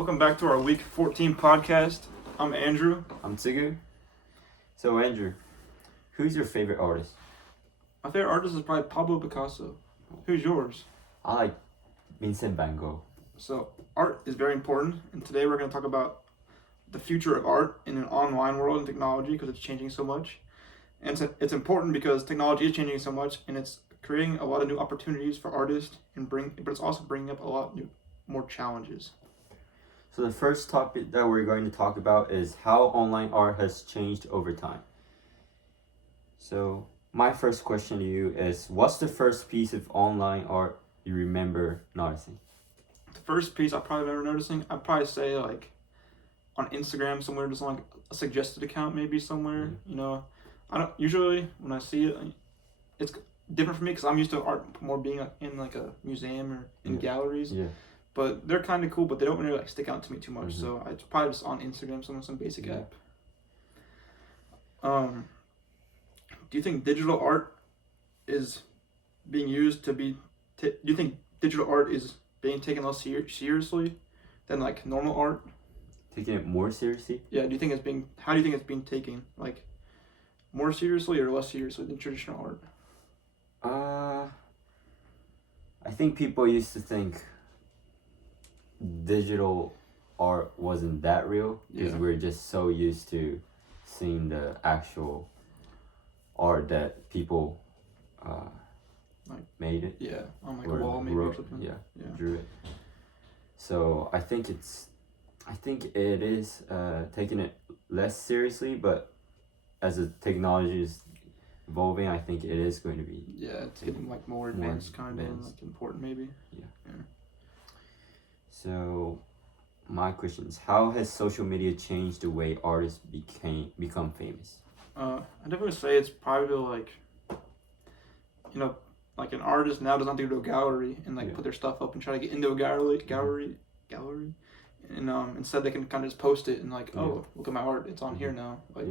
Welcome back to our Week 14 podcast. I'm Andrew. I'm Tsigu. So Andrew, who's your favorite artist? My favorite artist is probably Pablo Picasso. Who's yours? I like Vincent van Gogh. So art is very important, and today we're going to talk about the future of art in an online world and technology because it's changing so much. And it's important because technology is changing so much, and it's creating a lot of new opportunities for artists, but it's also bringing up a lot of more challenges. So the first topic that we're going to talk about is how online art has changed over time. So my first question to you is, what's the first piece of online art you remember noticing? The first piece I probably remember noticing, I'd probably say like on Instagram somewhere, just like a suggested account maybe somewhere. Mm-hmm. You know, I don't usually when I see it, it's different for me because I'm used to art more being in like a museum or in galleries. Yeah. But they're kind of cool, but they don't really like stick out to me too much. Mm-hmm. So it's probably just on Instagram, some basic app. Do you think digital art is being used to be? Do you think digital art is being taken less seriously than like normal art? Taking it more seriously? Yeah. Do you think it's being? How do you think it's being taken? Like more seriously or less seriously than traditional art? I think people used to think digital art wasn't that real because we're just so used to seeing the actual art that people Like, made it. Yeah, on like a wall maybe or something. Yeah, drew it. So I think it is taking it less seriously, but as the technology is evolving, I think it is going to be. Yeah, it's getting like more advanced, kind of, and like important maybe. Yeah. So, my question is, how has social media changed the way artists become famous? I definitely say it's probably like, like an artist now doesn't have to go to a gallery and like put their stuff up and try to get into a gallery, and instead they can kind of just post it and like, oh, look at my art, it's on here now. Like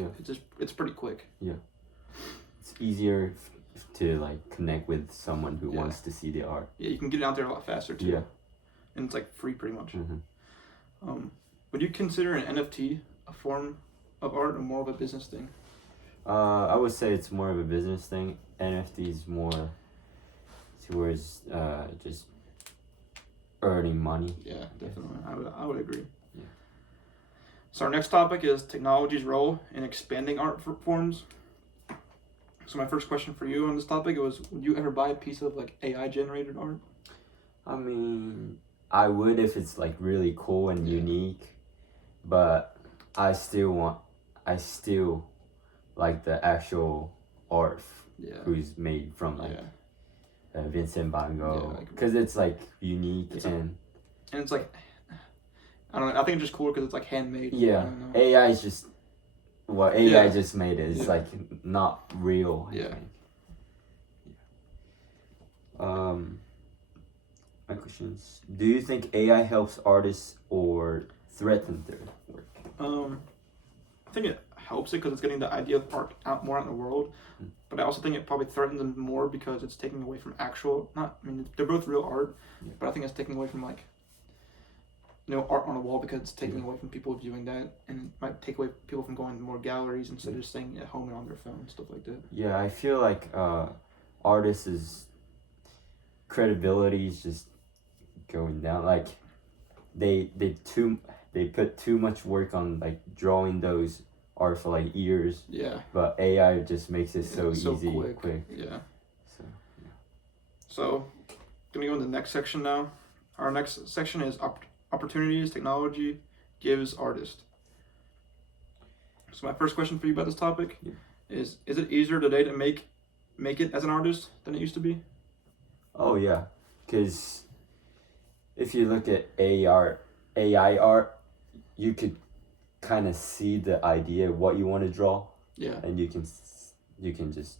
it's pretty quick. Yeah, it's easier to like connect with someone who wants to see the art. Yeah, you can get it out there a lot faster too. Yeah, and it's like free pretty much. Mm-hmm. Would you consider an NFT a form of art or more of a business thing? I would say it's more of a business thing. NFT is more towards just earning money. Yeah, definitely. I would agree. Yeah. So our next topic is technology's role in expanding art forms. So my first question for you on this topic was, would you ever buy a piece of like AI generated art? I mean, I would if it's like really cool and unique, but I still like the actual art who's made from like Vincent van Gogh, because it's like unique and it's like, I don't know, I think it's just cool because it's like handmade. Yeah, AI is just AI just made it. It's like not real. I think. My question is, do you think AI helps artists or threatens their work? I think it helps it because it's getting the idea of art out more out in the world, but I also think it probably threatens them more because it's taking away from they're both real art, but I think it's taking away from like, art on a wall because it's taking away from people viewing that, and it might take away people from going to more galleries instead of just staying at home and on their phone, stuff like that. Yeah, I feel like artists' credibility is just going down. Like they put too much work on like drawing those art for like years. Yeah. But AI just makes it so easy, quick. Yeah. So, gonna go into the next section now. Our next section is opportunities technology gives artists. So my first question for you about this topic is it easier today to make it as an artist than it used to be? Oh yeah, because if you look at AI art, you could kind of see the idea of what you want to draw. Yeah. And you can just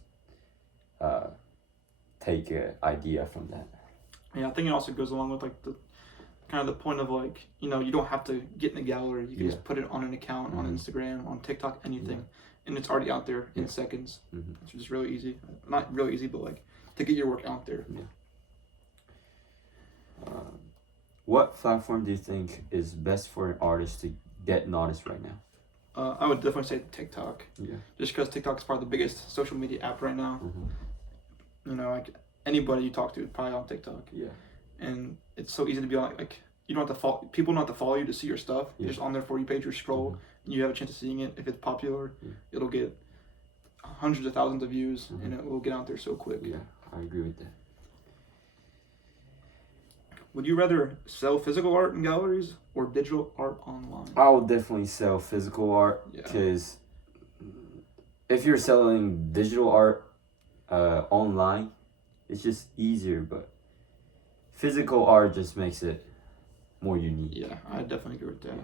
take an idea from that. Yeah, I think it also goes along with like the kind of the point of like, you don't have to get in a gallery. You can just put it on an account on Instagram, on TikTok, anything, and it's already out there in seconds. It's just really easy. Not really easy, but like to get your work out there. What platform do you think is best for an artist to get noticed right now? I would definitely say TikTok. Yeah. Just because TikTok is probably the biggest social media app right now. Mm-hmm. You know, like anybody you talk to is probably on TikTok. Yeah. And it's so easy to be on. Like you don't have to follow. People don't have to follow you to see your stuff. Yeah. You're just on their For You page or scroll. And you have a chance of seeing it. If it's popular, it'll get hundreds of thousands of views, and it will get out there so quick. Yeah, I agree with that. Would you rather sell physical art in galleries or digital art online? I would definitely sell physical art Yeah. because if you're selling digital art online, it's just easier, but physical art just makes it more unique. Yeah, I definitely agree with that.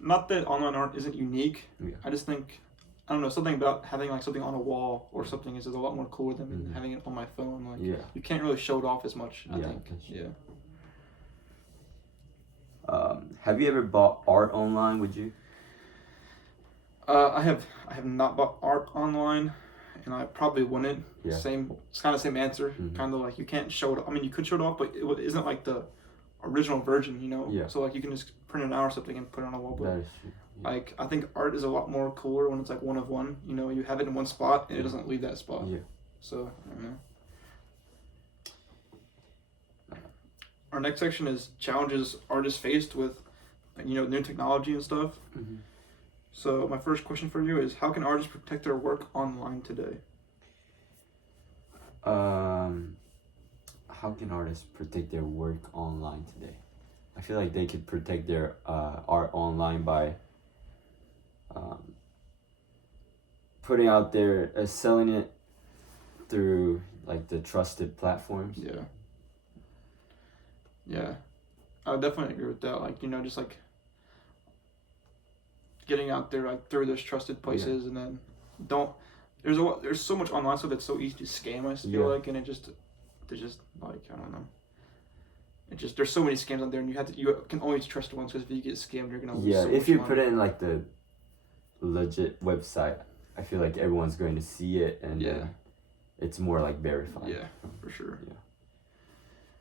Not that online art isn't unique. Yeah. I just think, I don't know, something about having like something on a wall or something is a lot more cooler than having it on my phone. Like you can't really show it off as much. I think. Yeah. Have you ever bought art online? Would you? I have not bought art online, and I probably wouldn't. Yeah. It's kind of the same answer. Kind of like you can't show it. I mean, you could show it off, but it isn't like the original version, you know. Yeah. So like you can just print it out or something and put it on a wall. But That is true. Yeah. like I think art is a lot more cooler when it's like one of one. You know, you have it in one spot and it doesn't leave that spot. Yeah. So I don't know. Our next section is challenges artists faced with, new technology and stuff. Mm-hmm. So my first question for you is, how can artists protect their work online today? How can artists protect their work online today? I feel like they could protect their art online by putting out there, selling it through like the trusted platforms. Yeah. Yeah, I would definitely agree with that. Like, just like getting out there like through those trusted places, and then there's so much online stuff that's so easy to scam. I feel like, and there's just like I don't know. There's so many scams out there, and you can always trust ones because if you get scammed, you're gonna lose so if much you money. put it in like the legit website, I feel like everyone's going to see it, and it's more like verified. Yeah, for sure. Yeah.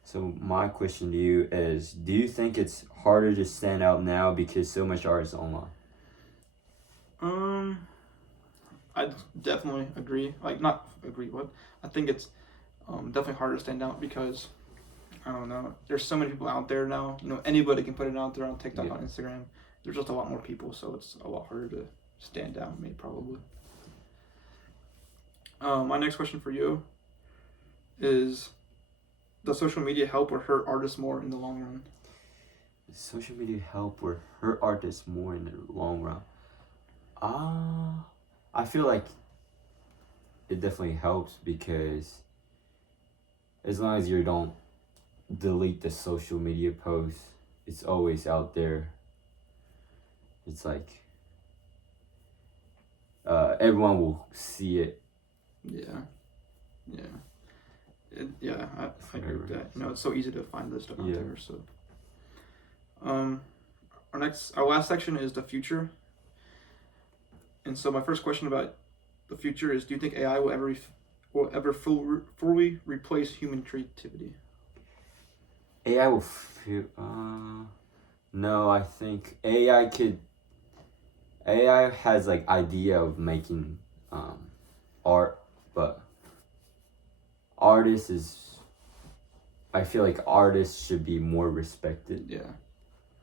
So my question to you is, do you think it's harder to stand out now because so much art is online? I definitely agree. Like, not agree, what? I think it's definitely harder to stand out because, I don't know, there's so many people out there now. Anybody can put it out there on TikTok, on Instagram. There's just a lot more people, so it's a lot harder to stand out, maybe, probably. My next question for you is, does social media help or hurt artists more in the long run? Does social media help or hurt artists more in the long run? I feel like it definitely helps because as long as you don't delete the social media post, it's always out there. It's like everyone will see it. Yeah. I agree with that. It's so easy to find this stuff out there. So, our last section is the future. And so my first question about the future is: do you think AI will ever fully replace human creativity? AI will no, I think AI has like idea of making art, but I feel like artists should be more respected. Yeah.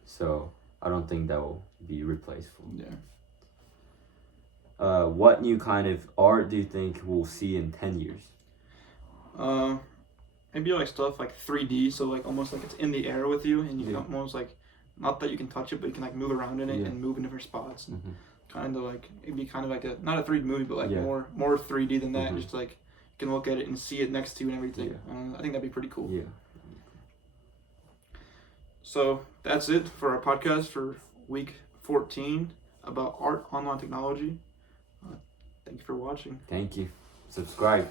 So I don't think that will be replaceable. Yeah. What new kind of art do you think we'll see in 10 years? Maybe like stuff like 3D, so like almost like it's in the air with you, and you can almost like, not that you can touch it, but you can like move around in it and move in different spots. Kind of like, it'd be kind of like not a 3D movie, but like more 3D than that. Just like you can look at it and see it next to you and everything. I think that'd be pretty cool. Yeah. So that's it for our podcast for week 14 about art, online technology. Thank you for watching. Thank you. Subscribe.